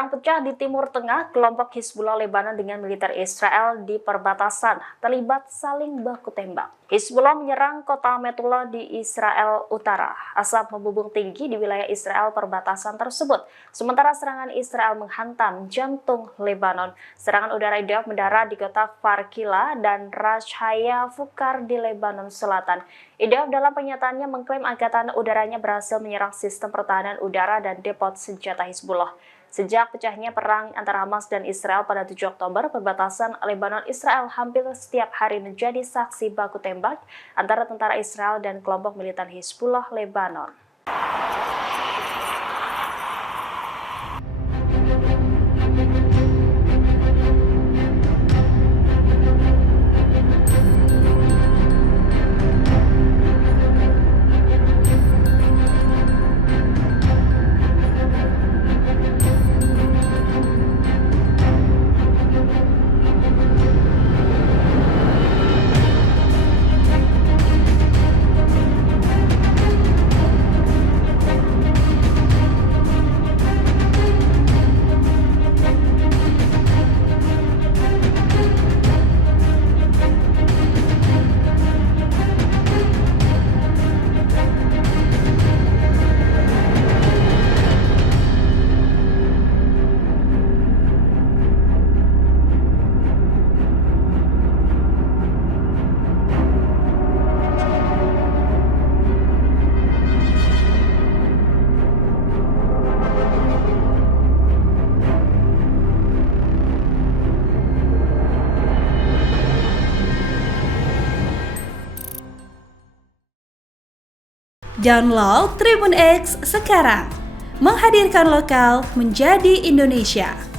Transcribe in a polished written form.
Perang pecah di Timur Tengah, kelompok Hizbullah Lebanon dengan militer Israel di perbatasan terlibat saling baku tembak. Hizbullah menyerang kota Metula di Israel Utara. Asap membumbung tinggi di wilayah Israel perbatasan tersebut. Sementara serangan Israel menghantam jantung Lebanon. Serangan udara IDF mendarat di kota Farkila dan Rashaya Fukar di Lebanon Selatan. IDF dalam pernyataannya mengklaim angkatan udaranya berhasil menyerang sistem pertahanan udara dan depot senjata Hizbullah. Sejak pecahnya perang antara Hamas dan Israel pada 7 Oktober, perbatasan Lebanon-Israel hampir setiap hari menjadi saksi baku tembak antara tentara Israel dan kelompok militan Hizbullah Lebanon. Download Tribun X sekarang, menghadirkan lokal menjadi Indonesia.